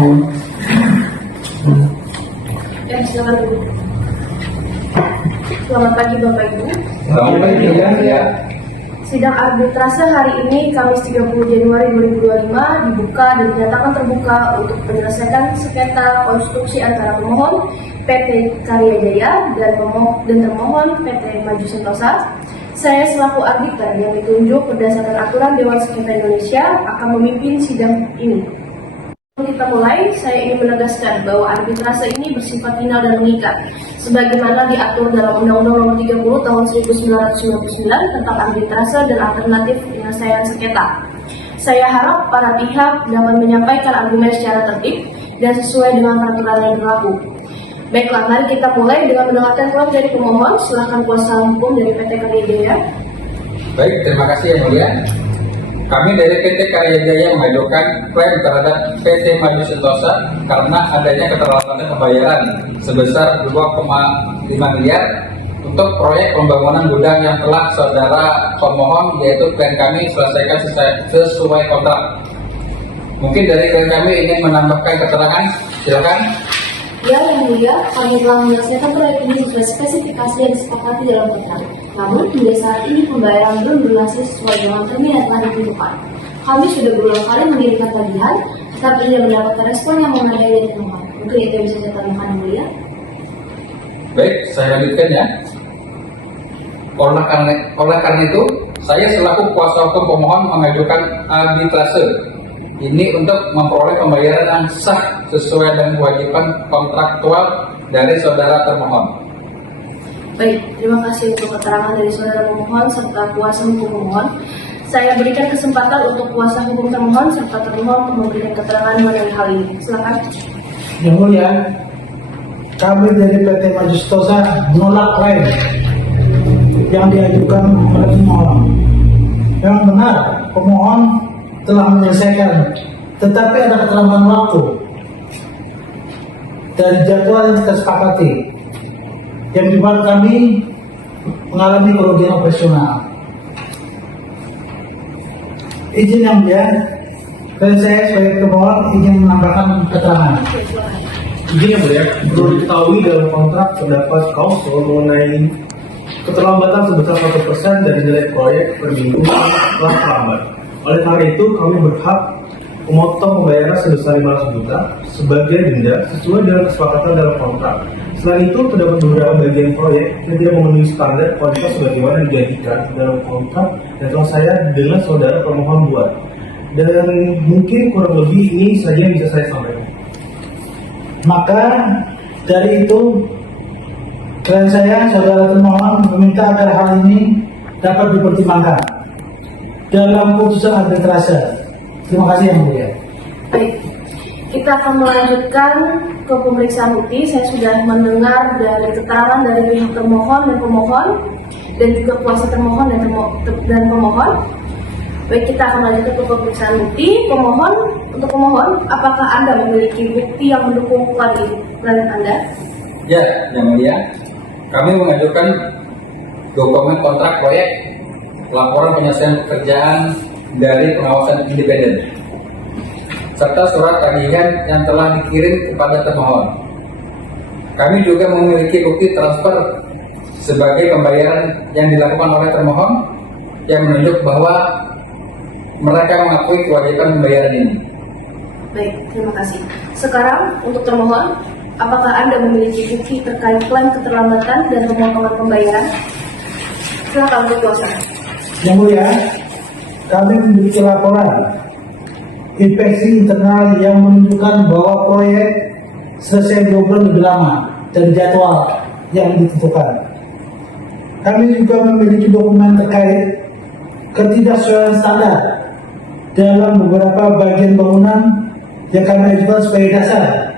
Silakan dulu. Selamat pagi Bapak Ibu. Selamat pagi ya. Sidang arbitrase hari ini Kamis 30 Januari 2025 dibuka dan dinyatakan terbuka untuk penyelesaian sengketa konstruksi antara pemohon PT Karya Jaya dan termohon PT Maju Sentosa. Saya selaku arbiter yang ditunjuk berdasarkan aturan Dewan Sengketa Indonesia akan memimpin sidang ini. Kita mulai, saya ingin menegaskan bahwa arbitrase ini bersifat final dan mengikat, sebagaimana diatur dalam Undang-Undang Nomor 30 Tahun 1999 tentang arbitrase dan alternatif penyelesaian sengketa. Saya harap para pihak dapat menyampaikan argumen secara tertib dan sesuai dengan peraturan yang berlaku. Baiklah, mari kita mulai dengan mendengarkan klaim dari pemohon. Silakan kuasa hukum dari PT Karya Jaya. Baik, terima kasih yang mulia. Kami dari PT Karya Jaya mengajukan klaim terhadap PT Maju Sentosa karena adanya keterlambatan pembayaran sebesar 2,5 miliar untuk proyek pembangunan gudang yang telah saudara pemohon yaitu klien kami selesaikan sesuai kontrak. Mungkin dari klien kami ingin menambahkan keterangan, silakan. Ya, yang mulia, kami telah menyelesaikan proyek ini sesuai spesifikasi yang disepakati dalam kontrak. Namun, hingga saat ini pembayaran belum berhasil sesuai dengan termin yang telah ditentukan. Kami sudah berulang kali mengirimkan tagihan, tetapi tidak mendapatkan respon yang memadai dari pemohon. Mungkin itu bisa saya tambahkan, yang mulia. Baik, saya lanjutkan ya. Oleh karena itu, saya selaku kuasa hukum pemohon mengajukan arbitrase ini untuk memperoleh pembayaran yang sah sesuai dengan kewajiban kontraktual dari saudara termohon. Baik, terima kasih untuk keterangan dari saudara pemohon serta kuasa hukum pemohon. Saya berikan kesempatan untuk kuasa hukum termohon serta termohon untuk memberikan keterangan mengenai hal ini. Silakan. Yang mulia, kami dari PT Maju Sentosa menolak klaim yang diajukan oleh pemohon. Memang benar, pemohon telah menyelesaikan, tetapi ada keterlambatan waktu dan jadwal yang kita sepakati, yang dimana kami mengalami kerugian operasional. Izin yang mulia, dan saya sebagai pemohon ingin menambahkan keterangan. Izin yang mulia, perlu diketahui dalam kontrak terdapat klausul mengenai keterlambatan sebesar 1% dari nilai proyek per minggu telah terlambat. Oleh karena itu, kami berhak memotong pembayaran sebesar 500 juta sebagai denda sesuai dengan kesepakatan dalam kontrak. Selain itu, terdapat beberapa bagian proyek yang tidak memenuhi standar kualitas sebagaimana dijanjikan dalam kontrak yang telah saya dengan saudara pemohon buat. Dan mungkin kurang lebih ini saja yang bisa saya sampaikan. Maka dari itu, klien saya, saudara termohon, meminta agar hal ini dapat dipertimbangkan dalam putusan arbitrase. Terima kasih yang mulia. Baik, kita akan melanjutkan ke pemeriksaan bukti. Saya sudah mendengar dari keterangan dari pihak termohon dan pemohon dan juga kuasa termohon dan pemohon. Baik, kita akan lanjutkan ke pemeriksaan bukti. Untuk pemohon, apakah Anda memiliki bukti yang mendukung klien Anda? Ya, yang mulia, kami mengajukan dokumen kontrak proyek, laporan penyelesaian pekerjaan dari pengawasan independen, serta surat tagihan yang telah dikirim kepada termohon. Kami juga memiliki bukti transfer sebagai pembayaran yang dilakukan oleh termohon yang menunjuk bahwa mereka mengakui kewajiban pembayaran ini. Baik, terima kasih. Sekarang untuk termohon, apakah Anda memiliki bukti terkait klaim keterlambatan dan pemotongan pembayaran? Silakan untuk kuasa. Yang mulia, kami memiliki laporan inspeksi internal yang menunjukkan bahwa proyek selesai 2 bulan lebih lama dari jadwal yang ditentukan. Kami juga memiliki dokumen terkait ketidaksesuaian standar dalam beberapa bagian bangunan yang kami ajukan sebagai dasar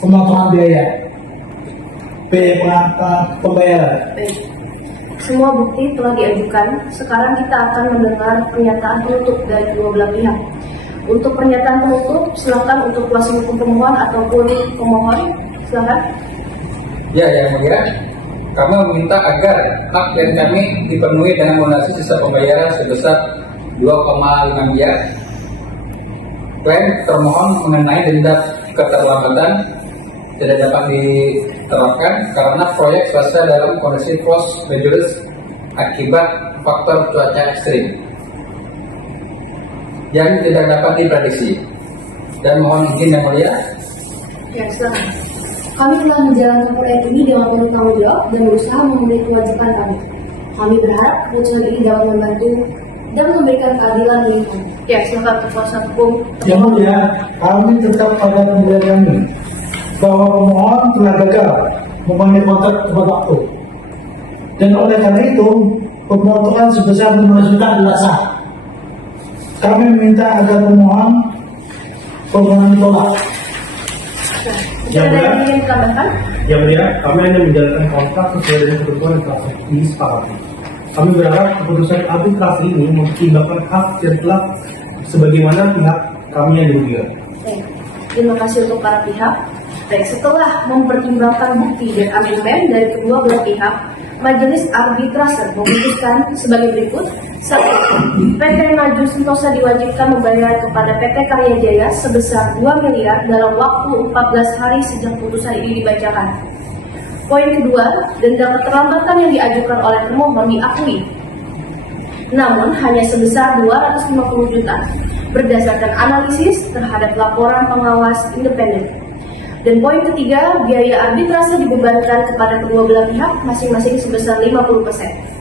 pemotongan biaya pembayaran. Baik. Semua bukti telah diajukan. Sekarang kita akan mendengar pernyataan penutup dari kedua belah pihak. Untuk pernyataan penutup, silakan untuk kuasa hukum pemohon ataupun pemohon, silakan. Ya, yang mulia, kami meminta agar hak klien kami dipenuhi dengan melunasi sisa pembayaran sebesar 2,5 miliar. Klaim termohon mengenai denda keterlambatan tidak dapat diterapkan karena proyek selesai dalam kondisi force majeure akibat faktor cuaca ekstrim yang tidak dapat diprediksi. Dan mohon izin Yang Mulia. Ya, silakan. Kami telah menjalankan proyek ini dengan penuh tanggung jawab dan berusaha memenuhi kewajiban kami. Kami berharap keputusan ini dapat membantu dan memberikan keadilan bagi kami. Ya, silakan kuasa hukum. Yang Mulia, kami tetap pada penilaian kami bahwa pemohon telah gagal memenuhi kontrak tepat waktu. Dan oleh karena itu, pemotongan sebesar 15 juta adalah sah. Kami meminta agar permohonan ditolak. Tidak ada yang ingin ditambahkan? Yang Mulia, kami hanya menjalankan kontrak sesuai dengan ketentuan yang telah disepakati. Kami berharap keputusan arbitrasi ini mempertimbangkan hak dan telah sebagaimana pihak kami yang dirugikan. Baik, terima kasih untuk para pihak. Baik, setelah mempertimbangkan bukti dan argumen dari kedua belah pihak, Majelis Arbitrase memutuskan sebagai berikut. 1. PT Maju Sentosa diwajibkan membayar kepada PT Karya Jaya sebesar 2 miliar dalam waktu 14 hari sejak putusan ini dibacakan. Poin kedua, denda keterlambatan yang diajukan oleh termohon diakui, namun hanya sebesar 250 juta berdasarkan analisis terhadap laporan pengawas independen. Dan poin ketiga, biaya arbitrase dibebankan kepada kedua belah pihak masing-masing sebesar 50%.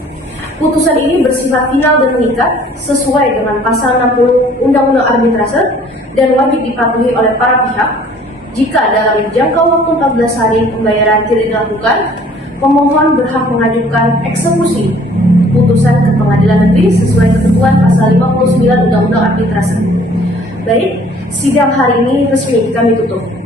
Putusan ini bersifat final dan mengikat sesuai dengan pasal 60 Undang-Undang Arbitrase dan wajib dipatuhi oleh para pihak. Jika dalam jangka waktu 14 hari pembayaran tidak dilakukan, pemohon berhak mengajukan eksekusi putusan ke pengadilan negeri sesuai ketentuan pasal 59 Undang-Undang Arbitrase. Baik, sidang hari ini resmi kami tutup.